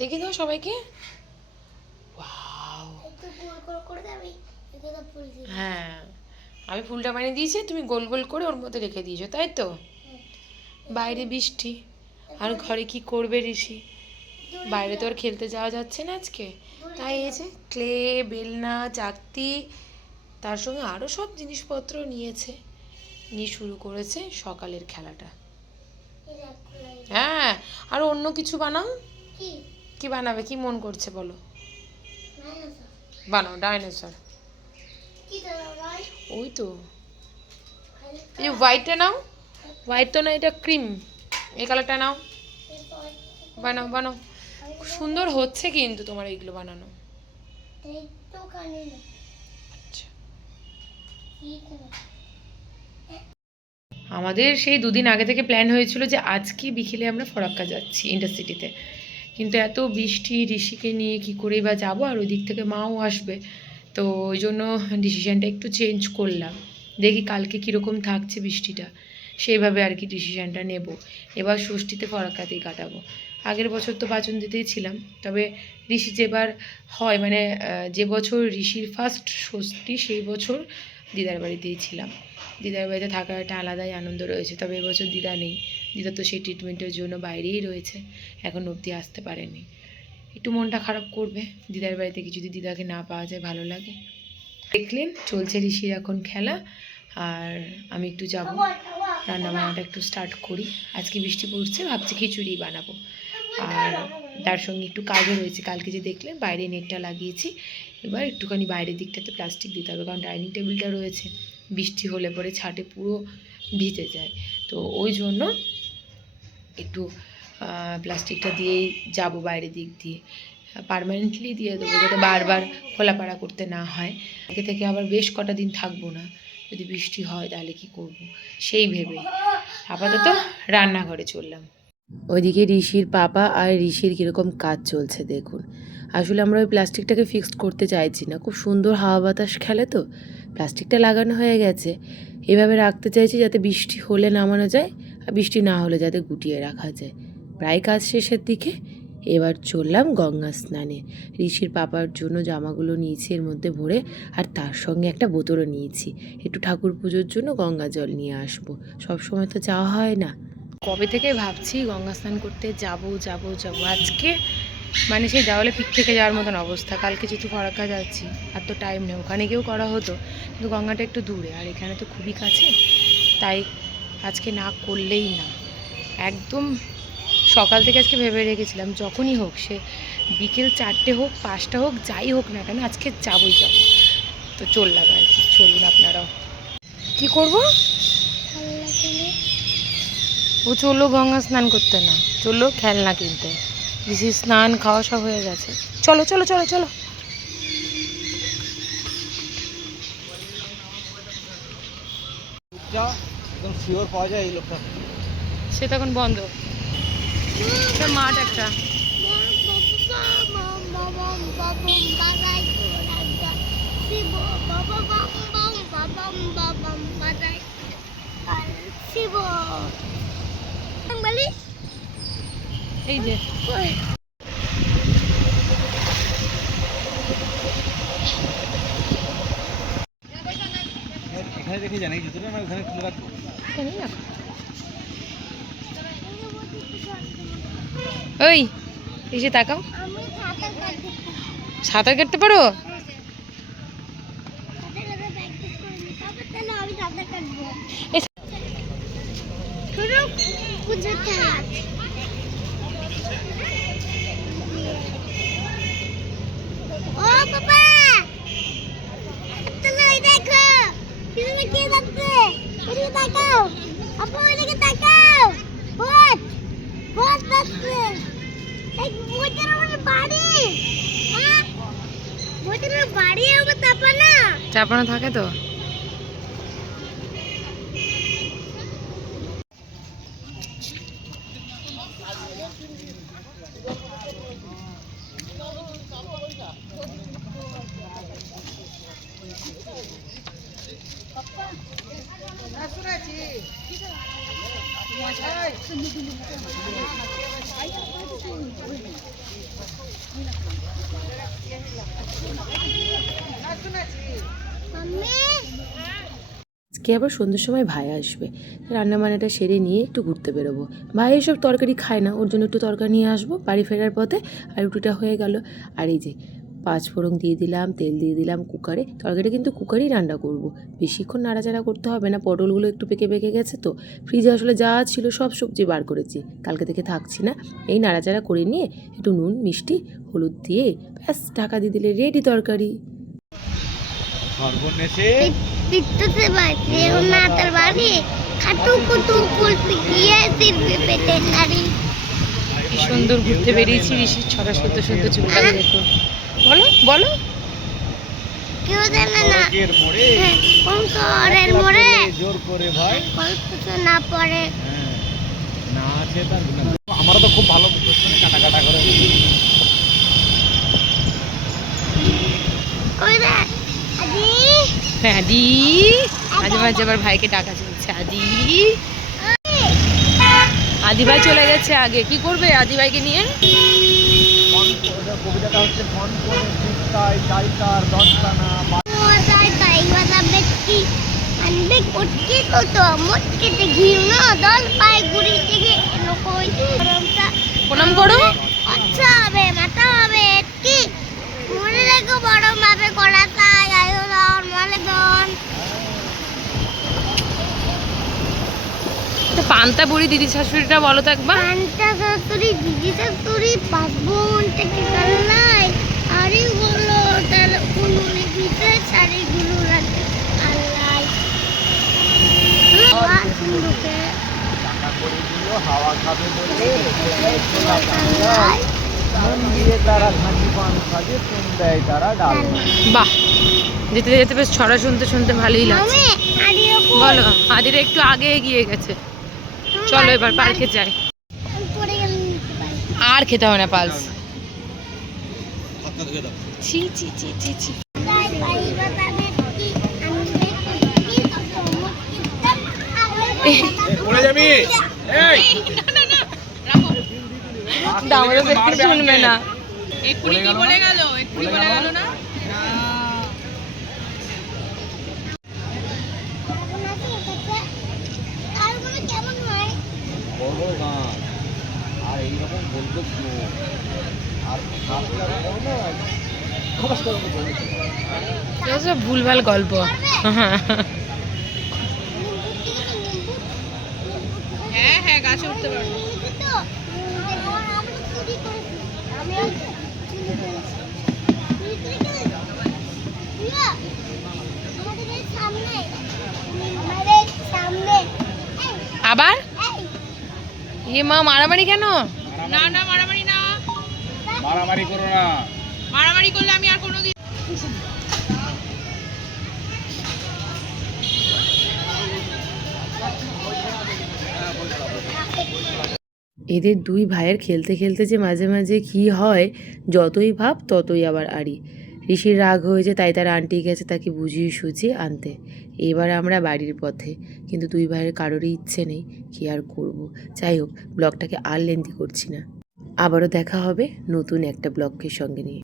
দেখে দাও সবাইকে। হ্যাঁ আমি ফুলটা বানিয়ে দিয়েছি তুমি গোল গোল করে ওর মধ্যে রেখে দিয়েছ তাই তো? বাইরে বৃষ্টি আর ঘরে কি করবে ঋষি? বাইরে তো আর খেলতে যাওয়া যাচ্ছে না আজকে। তাই এই যে ক্লে বেলনা চাকতি তার সঙ্গে আরও সব জিনিসপত্র নিয়েছে নিয়ে শুরু করেছে সকালের খেলাটা। হ্যাঁ আর অন্য কিছু বানাও? কি বানাবে? কি মন করছে বলো? বানাও ডাইনোসর ওই তো। এই হোয়াইটটা নাও। হোয়াইট তো না এটা ক্রিম এই কালারটা নাও। বানাও বানাও। সুন্দর হচ্ছে কিন্তু তোমার এইগুলো বানানো। আচ্ছা। আমাদের সেই দুদিন আগে থেকে প্ল্যান হয়েছিল যে আজকে বিকেলে আমরা ফরাক্কা যাচ্ছি ইন্টারসিটিতে কিন্তু এত বৃষ্টি, ঋষিকে নিয়ে কি করেই বা যাব? আর ওই দিক থেকে মাও আসবে। তো ওই জন্য ডিসিশানটা একটু চেঞ্জ করলাম। দেখি কালকে কীরকম থাকছে বৃষ্টিটা। সেইভাবে আর কি ডিসিশানটা নেব। এবার ষষ্ঠীতে ফরাক্কাতেই কাটাবো। আগের বছর তো পাচন দিতেই ছিলাম। তবে ঋষি যেবার হয় মানে যে বছর ঋষির ফার্স্ট ষষ্ঠী, সেই বছর দিদার বাড়িতেই ছিলাম। দিদার বাড়িতে থাকার একটা আলাদাই আনন্দ রয়েছে। তবে এবছর দিদা নেই। দিদা তো সেই ট্রিটমেন্টের জন্য বাইরেই রয়েছে, এখন অবধি আসতে পারেনি। একটু মনটা খারাপ করবে, দিদার বাড়িতে কি যদি দিদাকে না পাওয়া যায়, ভালো লাগে। দেখলেন, চলছে ঋষির এখন খেলা, আর আমি একটু যাব রান্না বান্নাটা একটু স্টার্ট করি। আজকে বৃষ্টি পড়ছে, ভাবছি খিচুড়ি বানাবো। আর তার সঙ্গে একটু কাজও রয়েছে, কালকে যে দেখলেন, বাইরে নেটটা লাগিয়েছি। এবার একটুখানি বাইরের দিকটাতে প্লাস্টিক দিতে হবে, কারণ ডাইনিং টেবিলটা রয়েছে, বৃষ্টি হলে পরে ছাটে পুরো ভিজে যায়। তো ওই জন্য একটু প্লাস্টিকটা দিয়েই যাব বাইরের দিক দিয়ে। পারমানেন্টলি দিয়ে দেবো যাতে বারবার খোলাপাড়া করতে না হয়। আগে থেকে আবার বেশ কটা দিন থাকব না। যদি বৃষ্টি হয় তাহলে কি করব? সেই ভেবে আপাতত রান্নাঘরে চললাম। ওইদিকে ঋষির পাপা আর ঋষির কীরকম কাজ চলছে দেখুন। আসলে আমরা ওই প্লাস্টিকটাকে ফিক্সড করতে চাইছি না। খুব সুন্দর হাওয়া বাতাস খেলে তো। প্লাস্টিকটা লাগানো হয়ে গেছে। এভাবে রাখতে চাইছি যাতে বৃষ্টি হলে নামানো যায় আর বৃষ্টি না হলে যাতে গুটিয়ে রাখা যায়। প্রায় কাজ শেষের দিকে এবার চললাম গঙ্গা স্নানে। ঋষির পাপার জন্য জামাগুলো নিয়েছি, এর মধ্যে ভরে আর তার সঙ্গে একটা বোতলও নিয়েছি। একটু ঠাকুর পুজোর জন্য গঙ্গা জল নিয়ে আসব। সব সময় তো যাওয়া হয় না। কবে থেকে ভাবছি গঙ্গা স্নান করতে? যাব যাব যাব। আজকে মানে সেই দেওয়ালে পিক থেকে যাওয়ার মতন অবস্থা। কালকে যেহেতু ফরাক্কা যাচ্ছি, আর তো টাইম নেই। ওখানে গিয়েও করা হতো, কিন্তু গঙ্গাটা একটু দূরে, আর এখানে তো খুবই কাছে, তাই আজকে না করলেই না। একদম সকাল থেকে আজকে ভেবে রেখেছিলাম, যখনই হোক, সে বিকেল চারটে হোক, পাঁচটা হোক, যাই হোক না কেন, আজকে যাবই যাব। তো চললাম আর কি, চলুন আপনারাও। কি করব? ও চলল গঙ্গা স্নান করতে না, চলল খেলনা কিনতে। দিদি স্নান খাওয়া সব হয়ে গেছে চলো চলো চলো চলো একদম শিওর পাওয়া যায় এই লোকটা সে তখন বন্ধ এটা মাঠ একটা এই যে। এখানে রেখে জানি জুতোটা না ওখানে খুলে রাখব? ওই এসে তাকাও। সাঁতার কাটতে পারো? সাঁতার কাটতে প্র্যাকটিস করিনি তারপর তাহলে আমি সাঁতার কাটবো এই শুরু কুচে থাক ও বাবা চলো এই দেখো পিছনে কে যাচ্ছে এদিকে তাকাও। আপু, এদিকে তাকাও। ভূত ভূত যাচ্ছে এই ভূতের আমার বাড়ি। বাড়ি চাপানো থাকে তো? আজকে আবার সন্ধ্যের সময় ভাই আসবে। রান্না বান্নাটা সেরে নিয়ে একটু ঘুরতে বেরোবো। ভাই এসব তরকারি খায় না, ওর জন্য একটু তরকারি নিয়ে আসব, বাড়ি ফেরার পথে, আর রুটিটা হয়ে গেল। আর এই যে পাঁচ ফোড়ন দিয়ে দিলাম তেল দিয়ে দিলাম কুকারে। তরকারিটা কিন্তু কুকারেই রান্না করব। বেশিক্ষণ নাড়াচাড়া করতে হবে না পটলগুলো একটু পেকে পেকে গেছে তো। ফ্রিজে আসলে যা ছিল সব সবজি বার করেছি কালকে থেকে থাকছি না। এই নাড়াচাড়া করে নিয়ে একটু নুন মিষ্টি হলুদ দিয়ে ব্যাস ঢাকা দিয়ে দিলে রেডি তরকারি। কি সুন্দর ঘুরতে বেরিয়েছি ঋষির ছড়া সত্য শুদ্ধ চুলটা দেখুন বলো বলো। কেউ জানে না। সড়কের মোড়ে। কোন শহরের মোড়ে? জোর করে ভাই। কল্পত না পড়ে। না আছে তার আমারও তো খুব ভালো কাটা কাটা করে ওই দেখ আজি আদি। মাঝে মাঝে আবার ভাইকে ডাকা চলছে আদি। আদি ভাই চলে গেছে আগে। কি করবে আদি ভাইকে নিয়ে? কবিতাটা হচ্ছে চিন্তায় কত মটকেতে দল পায় গুড়ি থেকে নকই প্রণাম করো। আচ্ছা হবে মাথা হবে কি মনে রেখো বড় মাপে করা তাই আয়ো দন মলে দন তো পান্তা বুড়ি দিদি শাশুড়িটা বলো তো একবার। পান্তা শাশুড়ি দিদি শাশুড়ি পাঁচ বোন থেকে আরে তার উনুনে ভিতরে রাখে। আল্লাই সিন্ধুকে টাকা করে দিল হাওয়া খাবে বলে। আল্লাই তারা খাঁটি পান সাজে চুন দেয় তারা ডাল বাহ। যেতে যেতে বেশ ছড়া শুনতে শুনতে ভালোই লাগছে। বলো আদিরা একটু আগে এগিয়ে গেছে। চলো এবার পার্কে যাই। আর খেতে হবে না পালস। ছি ছি ছি ছি ছি। শুনবে না। বলে গেল? বলে গেল না হয় বড় বড় গাছ আর আর ভুলভাল গল্প। হ্যাঁ হ্যাঁ গাছে উঠতে পারব। আবার? ইয়ে মা মারামারি কেন? না না মারামারি না। মারামারি করো না। মারামারি করলে আমি আর কোনোদিন এদের দুই ভাইয়ের খেলতে খেলতে যে মাঝে মাঝে কি হয় যতই ভাব ততই আবার আড়ি। ঋষির রাগ হয়েছে, তাই তার আন্টি গেছে তাকে বুঝিয়ে সুঝিয়ে আনতে। এবার আমরা বাড়ির পথে। কিন্তু দুই ভাইয়ের কারোরই ইচ্ছে নেই, কি আর করব? যাই হোক, ব্লগটাকে আর লেন্দি করছি না। আবারও দেখা হবে নতুন একটা ব্লগের সঙ্গে নিয়ে।